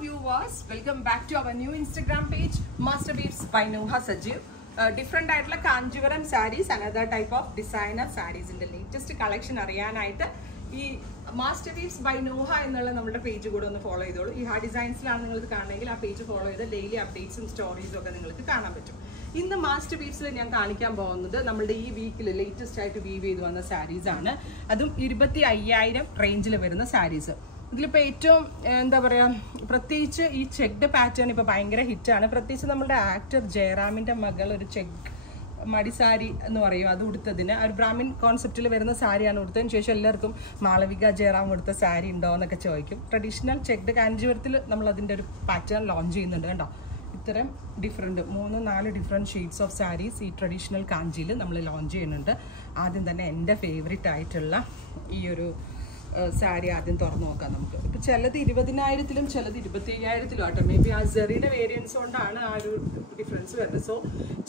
viewers, welcome back to our new Instagram page, Master Weaves by Nuha Sajeev. Different ആയിട്ടുള്ള Kanchipuram saris, another type of designer sarees in the latest collection അറിയാനായിട്ട് ഈ master weaves by Noah എന്നുള്ള നമ്മുടെ page കൂടെ ഒന്ന് follow ചെയ്തോളൂ. ഈ ഹാ ഡിസൈൻസിലാണ് നിങ്ങൾക്ക് കാണണമെങ്കിൽ ആ പേജ് ഫോളോ ചെയ്ത് ഡെയിലി അപ്ഡേറ്റ്സും സ്റ്റോറീസും ഒക്കെ നിങ്ങൾക്ക് കാണാൻ പറ്റും. ഇന്ന് മാസ്റ്റർ വീവ്സിൽ ഞാൻ കാണിക്കാൻ പോകുന്നത് നമ്മളുടെ ഈ വീക്കിൽ ലേറ്റസ്റ്റ് ആയിട്ട് വീവ് ചെയ്ത് വന്ന സാരീസ് ആണ്. അതും 25,000 റേഞ്ചിൽ വരുന്ന സാരീസ്. ഇതിലിപ്പോൾ ഏറ്റവും എന്താ പറയുക, പ്രത്യേകിച്ച് ഈ ചെക്ഡ് പാറ്റേൺ ഇപ്പോൾ ഭയങ്കര ഹിറ്റാണ്. പ്രത്യേകിച്ച് നമ്മുടെ ആക്ടർ ജയറാമിൻ്റെ മകൾ ഒരു ചെക്ക് മടി സാരി എന്ന് പറയും, അത് ഉടുത്തതിന് ഒരു ബ്രാഹ്മിൻ കോൺസെപ്റ്റിൽ വരുന്ന സാരിയാണ് ഉടുത്തതിന് ശേഷം എല്ലാവർക്കും മാളവിക ജയറാം ഉടുത്ത സാരി ഉണ്ടോ എന്നൊക്കെ ചോദിക്കും. ട്രഡീഷണൽ ചെക്ഡ് കാഞ്ചീപുരത്തിൽ നമ്മൾ അതിൻ്റെ ഒരു പാറ്റേൺ ലോഞ്ച് ചെയ്യുന്നുണ്ട്. കണ്ടോ, ഇത്തരം different 3-4 different shades of saris ഈ ട്രഡീഷണൽ കാഞ്ചിയിൽ നമ്മൾ ലോഞ്ച് ചെയ്യുന്നുണ്ട്. ആദ്യം തന്നെ എൻ്റെ ഫേവറേറ്റ് ആയിട്ടുള്ള ഈ ഒരു സാരി ആദ്യം തുറന്നു നോക്കാം നമുക്ക്. ഇപ്പം ചിലത് 20,000-ലും ചിലത് 25,000-ലും ആട്ടോ. മേ ബി ആ സെറിയുടെ വേരിയൻസ് കൊണ്ടാണ് ആ ഒരു ഡിഫറൻസ് വരുന്നത്. സോ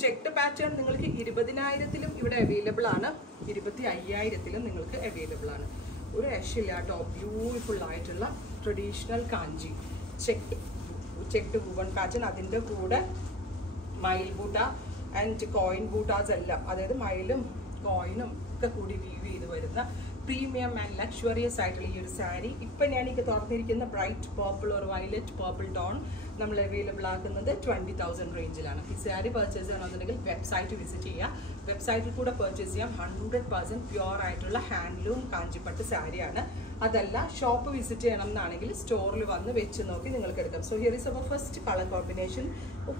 ചെക്ഡ് പാറ്റേൺ നിങ്ങൾക്ക് 20,000-ലും ഇവിടെ അവൈലബിൾ ആണ്, 25,000-ലും നിങ്ങൾക്ക് അവൈലബിൾ ആണ്. ഒരു രക്ഷയില്ല കേട്ടോ. ബ്യൂട്ടിഫുൾ ആയിട്ടുള്ള ട്രഡീഷണൽ കാഞ്ചി ചെക്ഡ് വുവൺ പാറ്റേൺ, അതിൻ്റെ കൂടെ മയിൽ ബൂട്ട ആൻഡ് കോയിൻ ബൂട്ടാസ് എല്ലാം, അതായത് മയിലും കോയിനും ഒക്കെ കൂടി വീവ് ചെയ്ത് വരുന്ന പ്രീമിയം ആൻഡ് ലക്ഷറിയസ് ആയിട്ടുള്ള ഈ ഒരു സാരി ഇപ്പം ഞാനീക്ക് തുറന്നിരിക്കുന്ന ബ്രൈറ്റ് പേർപ്പിൾ ഒരു വയലറ്റ് പേർപ്പിൾ ടോൺ നമ്മൾ അവൈലബിൾ ആക്കുന്നത് 20,000 റേഞ്ചിലാണ്. ഈ സാരി പർച്ചേസ് ചെയ്യണമെന്നുണ്ടെങ്കിൽ വെബ്സൈറ്റ് വിസിറ്റ് ചെയ്യുക. വെബ്സൈറ്റിൽ കൂടെ പർച്ചേസ് ചെയ്യാം. 100% പ്യുവർ ആയിട്ടുള്ള ഹാൻഡ്ലൂം കാഞ്ചിപ്പട്ട് സാരിയാണ്. അതല്ല ഷോപ്പ് വിസിറ്റ് ചെയ്യണം എന്നാണെങ്കിൽ സ്റ്റോറിൽ വന്ന് വെച്ച് നോക്കി നിങ്ങൾക്ക് എടുക്കാം. So here is our first colour combination.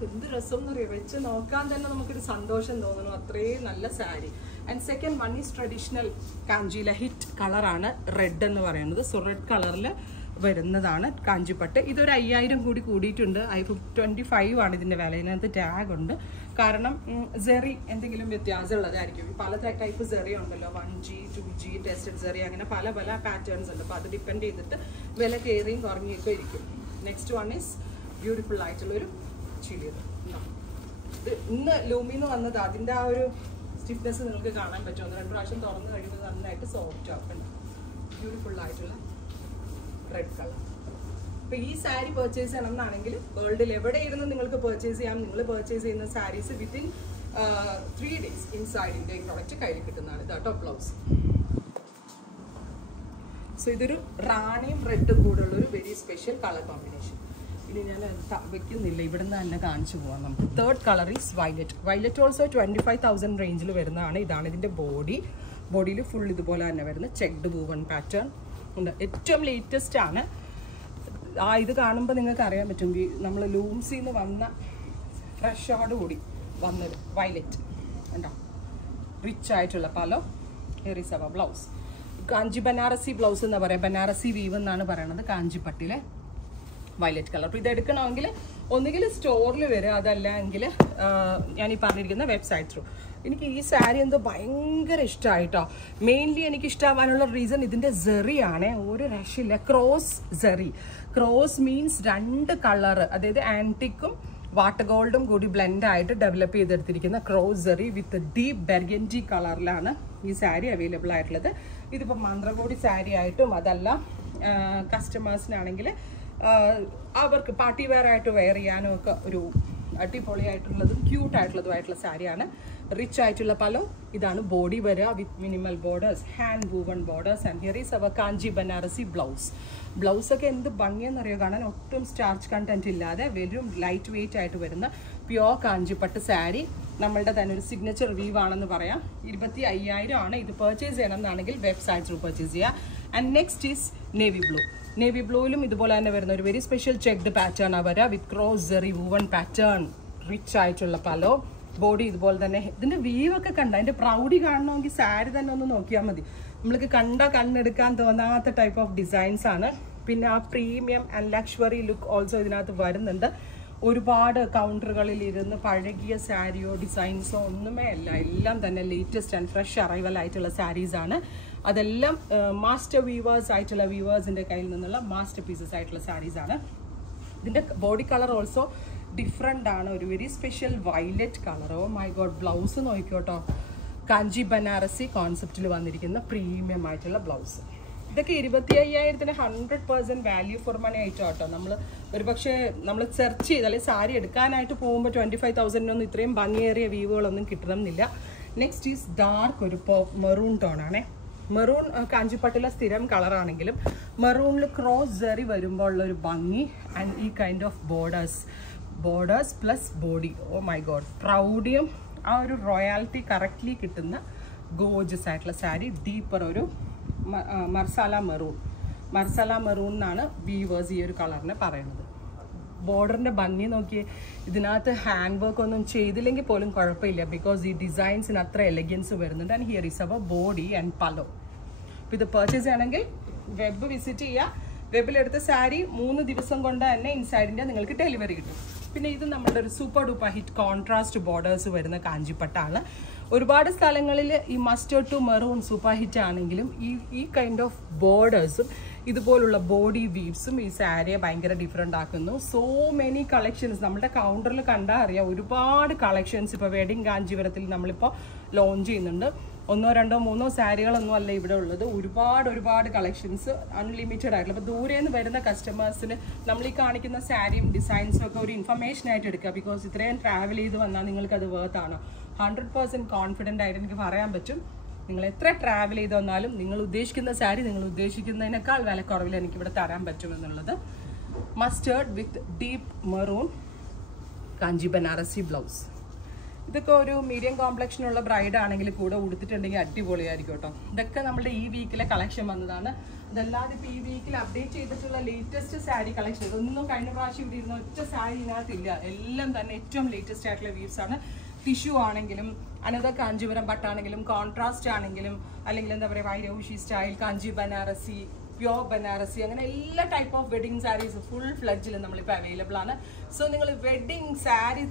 എന്ത് രസം എന്നറിയാം, വെച്ച് നോക്കാൻ തന്നെ നമുക്കൊരു സന്തോഷം തോന്നുന്നു, അത്രയും നല്ല sari. And second one is traditional കാഞ്ചിയിലെ ഹിറ്റ് കളറാണ് റെഡ് എന്ന് പറയുന്നത്. സോ റെഡ് കളറിൽ വരുന്നതാണ് കാഞ്ചിപ്പട്ട്. ഇതൊരു 5,000 കൂടി കൂടിയിട്ടുണ്ട്. 25 ആണ് ഇതിൻ്റെ വില. ഇതിനകത്ത് ടാഗ് ഉണ്ട്. കാരണം സെറി എന്തെങ്കിലും വ്യത്യാസമുള്ളതായിരിക്കും. പല ടൈപ്പ് സെറി ഉണ്ടല്ലോ, 1G 2G ടെസ്റ്റഡ് സെറി, അങ്ങനെ പല പല പാറ്റേൺസ് ഉണ്ട്. അപ്പോൾ അത് ഡിപ്പെൻഡ് ചെയ്തിട്ട് വില കയറിയും കുറഞ്ഞൊക്കെ ഇരിക്കും. നെക്സ്റ്റ് വൺ ഈസ് ബ്യൂട്ടിഫുൾ ആയിട്ടുള്ളൊരു ചിലിയത്. ഇത് ഇന്ന് ലൂമിന്ന് വന്നത്, അതിൻ്റെ ആ ഒരു സ്റ്റിഫ്നെസ് നിങ്ങൾക്ക് കാണാൻ പറ്റും. 1-2 പ്രാവശ്യം തുറന്ന് കഴിയുമ്പോൾ നന്നായിട്ട് സോഫ്റ്റ് ആവും. ബ്യൂട്ടിഫുൾ ആയിട്ടുള്ള റെഡ് കളർ. അപ്പോൾ ഈ സാരി പർച്ചേസ് ചെയ്യണം എന്നാണെങ്കിൽ വേൾഡിൽ എവിടെ ഇരുന്ന് നിങ്ങൾക്ക് പർച്ചേസ് ചെയ്യാം. നിങ്ങൾ പർച്ചേസ് ചെയ്യുന്ന saris within 3 days inside India ഈ പ്രോഡക്റ്റ് കയ്യിൽ കിട്ടുന്നതാണ്. ഇതാട്ടോ ബ്ലൗസ്. സോ ഇതൊരു റാണിയും റെഡും കൂടെ ഉള്ളൊരു വെരി സ്പെഷ്യൽ കളർ കോമ്പിനേഷൻ. ഇനി ഞാൻ വെക്കുന്നില്ല, ഇവിടെ നിന്ന് തന്നെ കാണിച്ചു പോകാം നമുക്ക്. Third colour is violet. Violet also 25,000 റേഞ്ചിൽ വരുന്നതാണ്. ഇതാണ് ഇതിൻ്റെ ബോഡിയിൽ ഫുൾ ഇതുപോലെ തന്നെ വരുന്ന ചെക്ഡ് വൂവൺ പാറ്റേൺ ഉണ്ട്. ഏറ്റവും ലേറ്റസ്റ്റ് ആണ്. ഇത് കാണുമ്പോൾ നിങ്ങൾക്ക് അറിയാൻ പറ്റും നമ്മൾ ലൂംസിൽ നിന്ന് വന്ന ഫ്രഷോട് കൂടി വന്നത് വയലറ്റ് ഉണ്ടോ. റിച്ച് ആയിട്ടുള്ള പലോ. ഹെറിസവ ബ്ലൗസ്. കാഞ്ചി ബനാറസി ബ്ലൗസ് എന്നാ പറയാം, ബനാറസി വീവ് എന്നാണ് പറയണത് കാഞ്ചിപ്പട്ടിലെ വയലറ്റ് കളർ. അപ്പോൾ ഇത് എടുക്കണമെങ്കിൽ ഒന്നുകിൽ സ്റ്റോറിൽ വരിക, അതല്ല എങ്കിൽ ഞാൻ ഈ പറഞ്ഞിരിക്കുന്ന വെബ്സൈറ്റ് ത്രൂ. എനിക്ക് ഈ സാരി എന്തോ ഭയങ്കര ഇഷ്ടമായിട്ടോ. മെയിൻലി എനിക്ക് ഇഷ്ടമാവാനുള്ള റീസൺ ഇതിൻ്റെ സെറിയാണ്. ഒരു രക്ഷയില്ല. Cross zari. Cross means 2 colour, അതായത് ആൻറ്റിക്കും വാട്ടർ ഗോൾഡും കൂടി ബ്ലെൻഡായിട്ട് ഡെവലപ്പ് ചെയ്തെടുത്തിരിക്കുന്ന cross zari with deep burgundy കളറിലാണ് ഈ സാരി അവൈലബിൾ ആയിട്ടുള്ളത്. ഇതിപ്പോൾ മന്ത്രകോടി സാരി ആയിട്ടും അതല്ല കസ്റ്റമേഴ്സിനാണെങ്കിൽ അവർക്ക് പാർട്ടി വെയർ ആയിട്ട് വെയർ ചെയ്യാനും ഒക്കെ ഒരു അടിപൊളിയായിട്ടുള്ളതും ക്യൂട്ടായിട്ടുള്ളതുമായിട്ടുള്ള സാരിയാണ്. റിച്ച് ആയിട്ടുള്ള പലോ. ഇതാണ് ബോഡി വരിക with minimal borders, hand woven borders. And here is our Kanchi Banarasi blouse. ബ്ലൗസൊക്കെ എന്ത് ഭംഗിയെന്നറിയോ കാണാൻ. ഒട്ടും സ്റ്റാർച്ച് കണ്ടന്റ് ഇല്ലാതെ വെറും ലൈറ്റ് വെയിറ്റ് ആയിട്ട് വരുന്ന പ്യോർ കാഞ്ചിപ്പട്ട് സാരി. നമ്മളുടെ തന്നെ ഒരു സിഗ്നേച്ചർ റിവ്യൂ ആണെന്ന് പറയാം. 25,000 ആണ്. ഇത് പർച്ചേസ് ചെയ്യണം എന്നാണെങ്കിൽ വെബ്സൈറ്റ് ത്രൂ പർച്ചേസ് ചെയ്യുക. And next is navy blue. Navy ബ്ലൂയിലും ഇതുപോലെ തന്നെ വരുന്ന ഒരു വെരി സ്പെഷ്യൽ ചെക്ഡ് പാറ്റേൺ ആണ് വരിക വിത്ത് ക്രോസ് സെറി വൂവൺ പാറ്റേൺ. റിച്ച് ആയിട്ടുള്ള പലോ. ബോഡി ഇതുപോലെ തന്നെ. ഇതിൻ്റെ വീവൊക്കെ കണ്ട, അതിൻ്റെ പ്രൗഡി കാണണമെങ്കിൽ സാരി തന്നെ ഒന്ന് നോക്കിയാൽ മതി. നമ്മൾക്ക് കണ്ണെടുക്കാൻ തോന്നാത്ത ടൈപ്പ് ഓഫ് ഡിസൈൻസ് ആണ്. പിന്നെ ആ premium and luxury look also ഇതിനകത്ത് വരുന്നുണ്ട്. ഒരുപാട് കൗണ്ടറുകളിൽ ഇരുന്ന് പഴകിയ സാരിയോ ഡിസൈൻസോ ഒന്നുമേ അല്ല. എല്ലാം തന്നെ ലേറ്റസ്റ്റ് ആൻഡ് ഫ്രഷ് അറൈവൽ ആയിട്ടുള്ള സാരീസാണ്. അതെല്ലാം മാസ്റ്റർ വീവേഴ്സ് ആയിട്ടുള്ള വീവേഴ്സിൻ്റെ കയ്യിൽ നിന്നുള്ള മാസ്റ്റർ പീസസ് ആയിട്ടുള്ള സാരീസാണ്. ഇതിൻ്റെ ബോഡി കളർ ഓൾസോ ഡിഫറെൻ്റ് ആണ്. ഒരു very special violet colour. Oh my god. Blouse നോക്കിക്കോട്ടോ. കാഞ്ചി ബനാറസി കോൺസെപ്റ്റിൽ വന്നിരിക്കുന്ന പ്രീമിയം ആയിട്ടുള്ള ബ്ലൗസ്. ഇതൊക്കെ 25,000-ന് 100% വാല്യൂ ഫോർ മണി ആയിട്ടോ കേട്ടോ നമ്മൾ ഒരു പക്ഷേ നമ്മൾ സെർച്ച് ചെയ്ത് അല്ലെങ്കിൽ സാരി എടുക്കാനായിട്ട് പോകുമ്പോൾ 25,000 ഇത്രയും ഭംഗിയേറിയ വ്യൂവുകളൊന്നും കിട്ടണമെന്നില്ല. നെക്സ്റ്റ് ഈസ് ഡാർക്ക് ഒരു മെറൂൺ ടോണാണേ. മെറൂൺ കാഞ്ചിപ്പട്ടിലെ സ്ഥിരം കളറാണെങ്കിലും മെറൂണിൽ ക്രോസ് ജെറി വരുമ്പോൾ ഉള്ളൊരു ഭംഗി ആൻഡ് ഈ kind of borders plus body. Oh my god, പ്രൗഡിയും ആ ഒരു റോയാലിറ്റി കറക്റ്റ്ലി കിട്ടുന്ന ഗോർജസ് ആയിട്ടുള്ള സാരി. ഡീപ്പർ ഒരു മർസാല മെറൂൺ എന്നാണ് വീവേഴ്സ് ഈ ഒരു കളറിനെ പറയുന്നത്. ബോർഡറിൻ്റെ ഭംഗി നോക്കിയേ, ഇതിനകത്ത് ഹാൻഡ് വർക്ക് ഒന്നും ചെയ്തില്ലെങ്കിൽ പോലും കുഴപ്പമില്ല, ബിക്കോസ് ഈ ഡിസൈൻസിന് അത്ര എലഗൻസ് വരുന്നുണ്ട്. And here is our body and pallu. അപ്പോൾ ഇത് പർച്ചേസ് ചെയ്യണമെങ്കിൽ വെബ് വിസിറ്റ് ചെയ്യുക. വെബിലെടുത്ത സാരി 3 ദിവസം കൊണ്ട് തന്നെ ഇൻസൈഡിൻ്റെ നിങ്ങൾക്ക് ഡെലിവറി കിട്ടും. പിന്നെ ഇത് നമ്മുടെ ഒരു super duper hit contrast borders വരുന്ന കാഞ്ചിപ്പട്ടാണ്. ഒരുപാട് സ്ഥലങ്ങളിൽ ഈ mustard to maroon super hit ആണെങ്കിലും ഈ കൈൻഡ് ഓഫ് ബോർഡേഴ്സും ഇതുപോലുള്ള ബോഡി വീവ്സും ഈ സാരിയെ ഭയങ്കര ഡിഫറെൻ്റ് ആക്കുന്നു. സോ മെനി കളക്ഷൻസ് നമ്മുടെ കൗണ്ടറിൽ കണ്ടാൽ അറിയാം. ഒരുപാട് കളക്ഷൻസ് ഇപ്പോൾ വെഡിങ് കാഞ്ചീപുരത്തിൽ നമ്മളിപ്പോൾ ലോഞ്ച് ചെയ്യുന്നുണ്ട്. 1, 2, 3 സാരികളൊന്നും അല്ല ഇവിടെ ഉള്ളത്. ഒരുപാട് കളക്ഷൻസ് അൺലിമിറ്റഡ് ആയിട്ടുള്ള. അപ്പോൾ ദൂരെ നിന്ന് വരുന്ന കസ്റ്റമേഴ്സിന് നമ്മൾ ഈ കാണിക്കുന്ന സാരിയും ഡിസൈൻസും ഒക്കെ ഒരു ഇൻഫർമേഷൻ ആയിട്ട് എടുക്കുക. ബിക്കോസ് ഇത്രയും ട്രാവൽ ചെയ്ത് വന്നാൽ നിങ്ങൾക്കത് വേർത്താണോ? 100% കോൺഫിഡൻ്റ് ആയിട്ട് എനിക്ക് പറയാൻ പറ്റും. നിങ്ങൾ എത്ര ട്രാവൽ ചെയ്ത് വന്നാലും നിങ്ങൾ ഉദ്ദേശിക്കുന്ന സാരി നിങ്ങൾ ഉദ്ദേശിക്കുന്നതിനേക്കാൾ വിലക്കുറവിൽ എനിക്കിവിടെ തരാൻ പറ്റുമെന്നുള്ളത്. Mustard with deep maroon Kanchi Banarasi blouse. ഇതൊക്കെ ഒരു മീഡിയം കോംപ്ലക്ഷനുള്ള ബ്രൈഡ് ആണെങ്കിൽ കൂടെ ഉടുത്തിട്ടുണ്ടെങ്കിൽ അടിപൊളിയായിരിക്കും കേട്ടോ. ഇതൊക്കെ നമ്മുടെ ഈ വീക്കിലെ കളക്ഷൻ വന്നതാണ്. അതല്ലാതെ ഇപ്പോൾ ഈ വീക്കിൽ അപ്ഡേറ്റ് ചെയ്തിട്ടുള്ള ലേറ്റസ്റ്റ് സാരി കളക്ഷൻ ഇതൊന്നും കഴിഞ്ഞ പ്രാവശ്യം ഇവിടെ ഇരുന്ന ഒറ്റ സാരി ഇതിനകത്തില്ല. എല്ലാം തന്നെ ഏറ്റവും ലേറ്റസ്റ്റ് ആയിട്ടുള്ള വീവ്സ് ആണ്. ടിഷ്യൂ ആണെങ്കിലും അനദർ കാഞ്ചീപുരം പട്ടാണെങ്കിലും കോൺട്രാസ്റ്റ് ആണെങ്കിലും അല്ലെങ്കിൽ എന്താ പറയുക വൈരൗഷി സ്റ്റൈൽ കാഞ്ചി ബനാറസി പ്യോർ ബനാറസി അങ്ങനെ എല്ലാ type of wedding saris full ഫ്ലഡ്ജിൽ നമ്മളിപ്പോൾ അവൈലബിൾ ആണ്. സോ നിങ്ങൾ വെഡിങ് സാരി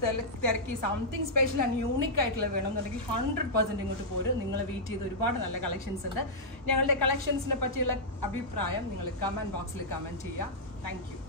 തിരക്കി സംതിങ് സ്പെഷ്യൽ ആൻഡ് യൂണിക് ആയിട്ടുള്ള വേണമെന്നുണ്ടെങ്കിൽ 100% ഇങ്ങോട്ട് പോരും. നിങ്ങൾ വെയിറ്റ് ചെയ്ത് ഒരുപാട് നല്ല കളക്ഷൻസ് ഉണ്ട്. ഞങ്ങളുടെ കളക്ഷൻസിനെ പറ്റിയുള്ള അഭിപ്രായം നിങ്ങൾ കമൻറ്റ് ബോക്സിൽ കമൻറ്റ് ചെയ്യുക. Thank you.